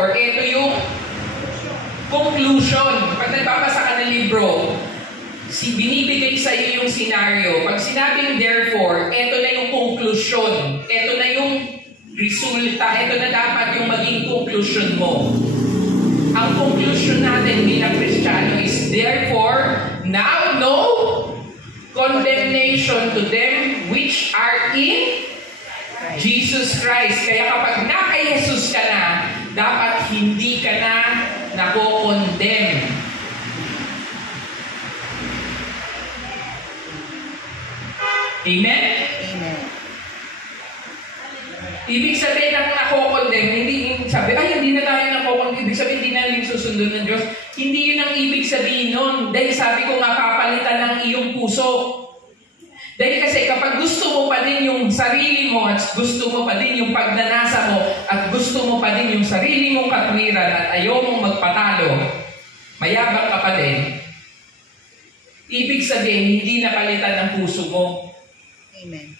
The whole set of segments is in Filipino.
therefore, ito yung conclusion. Pag nagbabasa ka ng libro, binibigay sa iyo yung scenario. Pag sinabing therefore, ito na yung conclusion. Ito na yung resulta. Ito na dapat yung maging conclusion mo. Ang conclusion natin bilang Kristiyano is, therefore, now no condemnation to them which are in Jesus Christ. Kaya kapag kay Jesus ka na, dapat hindi ka na nako-condemn. Amen? Amen. Ibig sabihin ng nako-condemn, hindi sabi, hindi na tayo nako-condemn. Ibig sabihin, hindi na susundin ng Diyos. Hindi yun ang ibig sabihin nun. Dahil sabi ko nga, papalitan ng iyong puso. Dahil kasi kapag gusto mo pa din yung sarili mo at gusto mo pa din yung pagnanasa mo at gusto mo pa din yung sarili mong katwiran at ayaw mong magpatalo, mayabang ka pa din, ibig sabihin, hindi napalitan ng puso mo. Amen.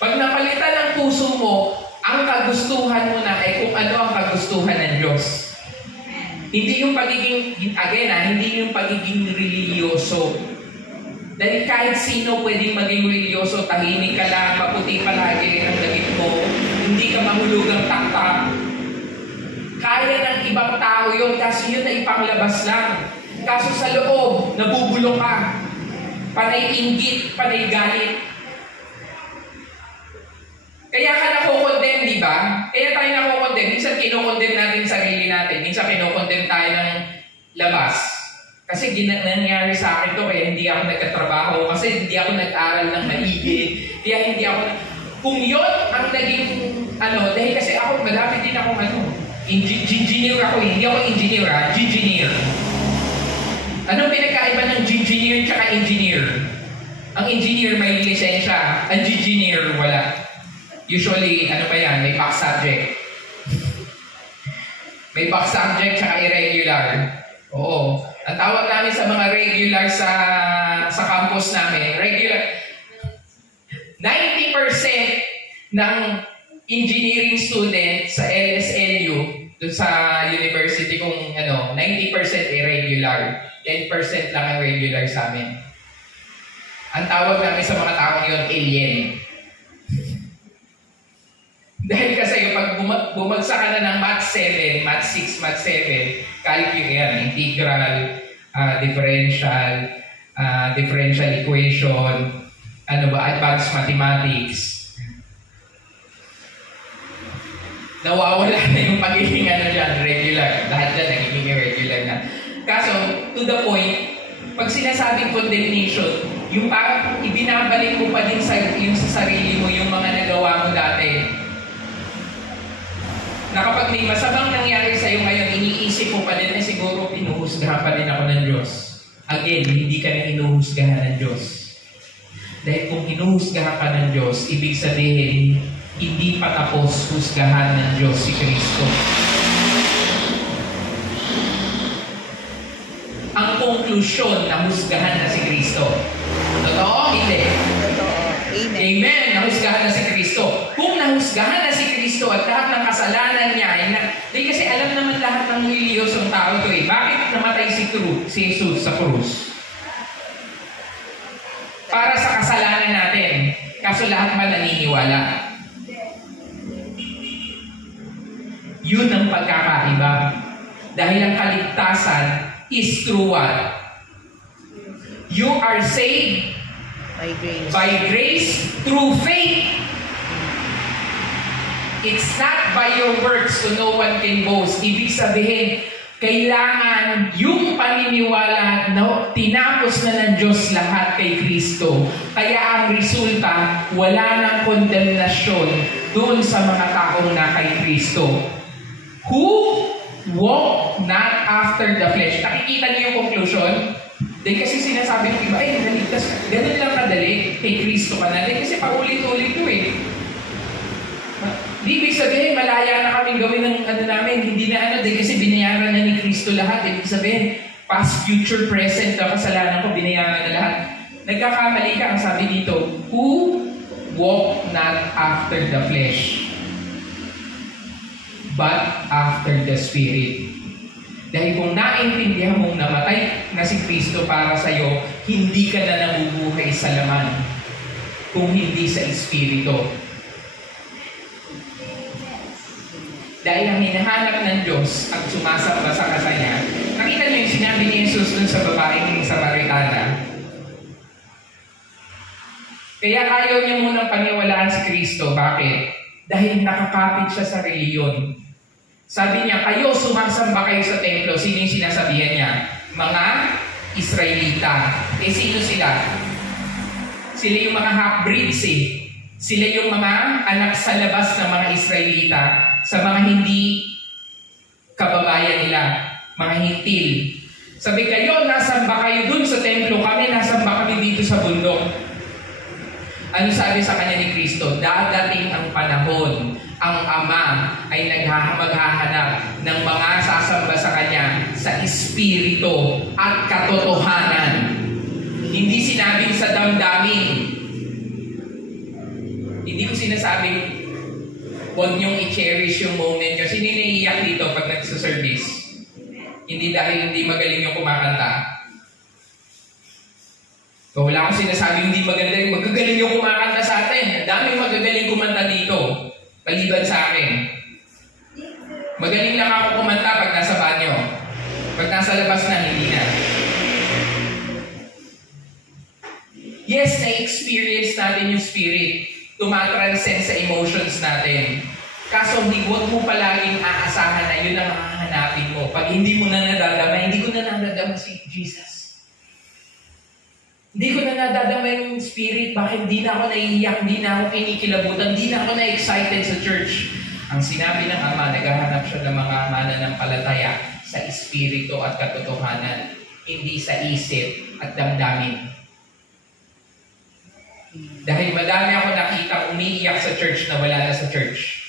Pag napalitan ng puso mo, ang kagustuhan mo na ay kung ano ang kagustuhan ng Diyos. Hindi yung pagiging, hindi yung pagiging religyoso. Dahil kahit sino pwedeng maging religyoso, tahimik ka lang, maputi palagi ang damit mo, hindi ka mahulugang taktak. Kaya ng ibang tao yun, kasi yun ay ipanglabas lang. Kaso sa loob, nabubulong ka. Panay inggit, panay galit. Kaya ka nako-condemn, di ba? Kaya tayo nako-condemn. Minsan kinokondemn natin sarili natin. Minsan kinokondemn tayo ng labas. Kasi nangyari sa akin to, kaya hindi ako nagkatrabaho, kasi hindi ako nag-aral ng maigi, kaya hindi ako kung yun ang naging, dahil kasi ako, malapit din ako, engineer ako, hindi ako engineer, engineer. Anong pinagkaiba ng engineer tsaka engineer? Ang engineer may lisensya, ang engineer wala. Usually, may back subject. May back subject tsaka irregular. Oo. Ang tawag namin sa mga regular sa campus namin, regular, 90% ng engineering student sa LSLU, dun sa university kong 90% irregular, 10% lang ang regular sa amin. Ang tawag namin sa mga taong yun, alien. Dahil kasi pag bumagsak ka na ng Math 7, Math 6, Math 7, calculus yan, integral, differential equation, advanced mathematics. Nawawala na yung pagiging regular. Lahat dyan nagiging irregular na. Kaso, to the point, pag sinasabing condemnation, yung parang ibinabalik mo pa din sa sarili mo yung mga nagawa mo dati. Na kapag may masamang nangyari sa'yo ngayon, iniisip mo pa din na siguro pinuhusgahan pa din ako ng Diyos. Again, hindi ka na hinuhusgahan ng Diyos. Dahil kung hinuhusgahan ka ng Diyos, ibig sabihin, hindi pa tapos husgahan ng Diyos si Kristo. Ang konklusyon na husgahan na si Kristo. Totoo? Hindi. Totoo. Amen. Amen. Nahusgahan na si Kristo. Kung nahusgahan na si Kristo at lahat ng kasalanan niya, dahil kasi alam naman lahat ng reliyosong tao ito bakit namatay si Jesus sa krus? Para sa kasalanan natin. Kaso lahat ba naniniwala? Yun ang pagkakaiba. Dahil ang kaligtasan is through what? You are saved by grace through faith. It's not by your works, so no one can boast. Ibig sabihin, kailangan yung paniniwala na tinapos na ng Diyos lahat kay Kristo. Kaya ang resulta, wala nang kondemnasyon doon sa mga taong na kay Kristo. Who walk not after the flesh. Nakikita niyo yung conclusion? Dahil kasi sinasabi ng iba, naligtas ka. Ganun lang kadali, kay Kristo ka na. Dahil kasi paulit-ulit ito Di ibig sabihin, malaya na kami gawin ng namin, hindi na dahil kasi binayaran na ni Kristo lahat. Ibig sabihin, past, future, present na kasalanan ko, binayaran na lahat. Nagkakamali ka, ang sabi dito, who walk not after the flesh. but after the Spirit. Dahil kung naintindihan mong namatay na si Kristo para sa'yo, hindi ka na nabubuhay sa laman, kung hindi sa Espiritu. Dahil ang hinahanap ng Diyos at sumasamba sa kasanya, nakita niyo yung sinabi ni Jesus dun sa babaeng Samaritana. Kaya ayaw niya munang paniwalaan si Kristo. Bakit? Dahil nakakapit siya sa reliyon. Sabi niya, kayo sumasamba kayo sa templo. Sino yung sinasabihan niya? Mga Israelita. Eh sino sila? Sila yung mga half-breeds eh. Sila yung mga anak sa labas ng mga Israelita sa mga hindi kababayan nila, mga hintil. Sabi kayo, nasamba kayo dun sa templo. Kami, nasamba kami dito sa bundok. Ano sabi sa kanya ni Kristo? Dadating ang panahon, ang Ama ay maghahanap ng mga sasamba sa Kanya sa Espiritu at katotohanan. Hindi sinabing sa damdamin. Hindi ko sinasabing huwag niyong i-cherish yung moment nyo. Sino naiiyak dito pag nagsaservice? Hindi dahil hindi magaling yung kumakanta. So, wala akong sinasabing hindi magagaling yung kumakanta sa atin. Ang daming magagaling kumanta dito. Paliban sa akin. Magaling lang ako kumanta pag nasa banyo. Pag nasa labas na, hindi na. Yes, na-experience natin yung Spirit. Tumatranscend sa emotions natin. Kaso, huwag mo palaging aasahan na yun ang hahanapin mo. Pag hindi mo na nadadama, hindi ko na nadadama si Jesus. Hindi ko na nadadama yung Spirit. Bakit di na ako naiiyak, di na ako kinikilabutan, di na ako na-excited sa church. Ang sinabi ng Ama, naghahanap siya ng mga mananampalataya sa Espiritu at katotohanan, hindi sa isip at damdamin. Dahil madami ako nakita umiiyak sa church na wala na sa church.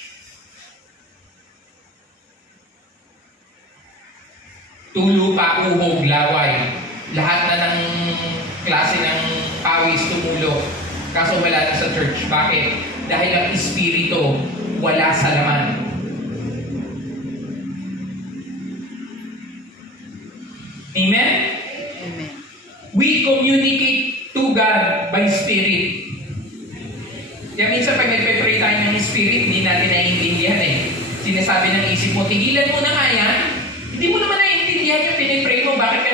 Tulo pa, uhog, laway. Lahat na ng klase ng awis tumulo. Kaso wala na sa church. Bakit? Dahil ang Espiritu wala sa laman. Amen? Amen. We communicate to God by Spirit. Kaya minsan pag nagpe-pray tayo ng Spirit, hindi natin naiintindihan eh. Sinasabi ng isip mo, tigilan mo na nga yan. Hindi mo naman naiintindihan yung pinipray mo. Bakit ka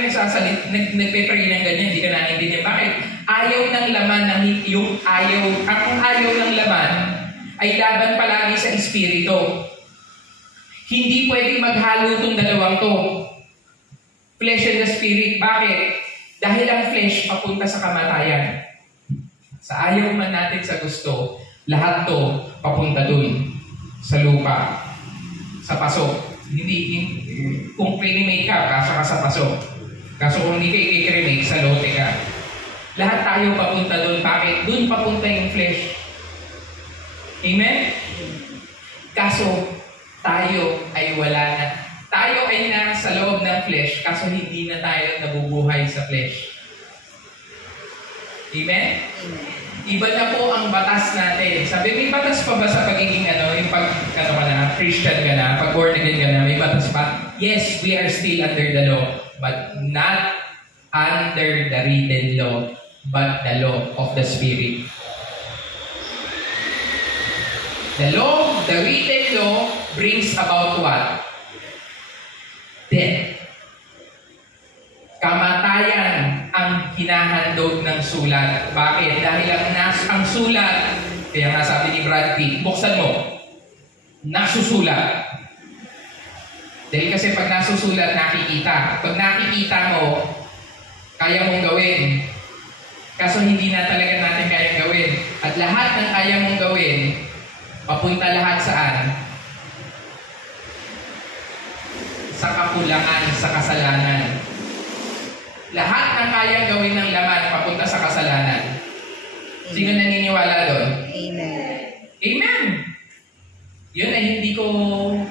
nagpe-pray ng ganyan? Hindi ka naiintindihan. Bakit? Ayaw ng laman, ang ayaw ng laman ay laban palagi sa Espiritu. Hindi pwedeng maghalo itong dalawang to. Flesh and the Spirit. Bakit? Dahil ang flesh papunta sa kamatayan. Sa ayaw man natin sa gusto, lahat to papunta dun. Sa lupa. Sa paso. Kung cremate ka, kaso ka sa paso. Kaso kung hindi ka i-cremate, sa lote ka. Lahat tayo papunta dun. Bakit? Dun papunta yung flesh. Amen? Kaso, tayo ay wala na. Tayo ay nasa loob ng flesh, kaso hindi na tayo nabubuhay sa flesh. Amen? Iba na po ang batas natin. Sabi, may batas pa ba sa pagiging yung pag, Christian ka na, pag born again ka na, may batas pa? Yes, we are still under the law, but not under the written law, but the law of the Spirit. The law, the written law, brings about what? Death. Kamatayan ang hinahandog ng sulat. Bakit? Dahil ang sulat, kaya nga sabi ni Brad Pitt, buksan mo, nasusulat. Dahil kasi pag nasusulat, nakikita. Pag nakikita mo, kaya mong gawin. Kaso hindi na talaga natin kayang gawin. At lahat ng kaya mong gawin, papunta lahat saan? Sa kakulangan, sa kasalanan. Lahat ng kayang gawin ng laman, papunta sa kasalanan. Sino naniniwala doon? Amen. Amen! Yun ay hindi ko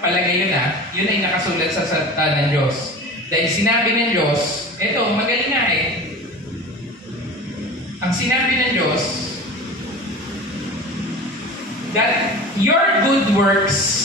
palagay yun Yun ay nakasulat sa salita ng Diyos. Dahil sinabi ng Diyos, eto, magaling nga eh. Ang sinabi ng Diyos, that your good works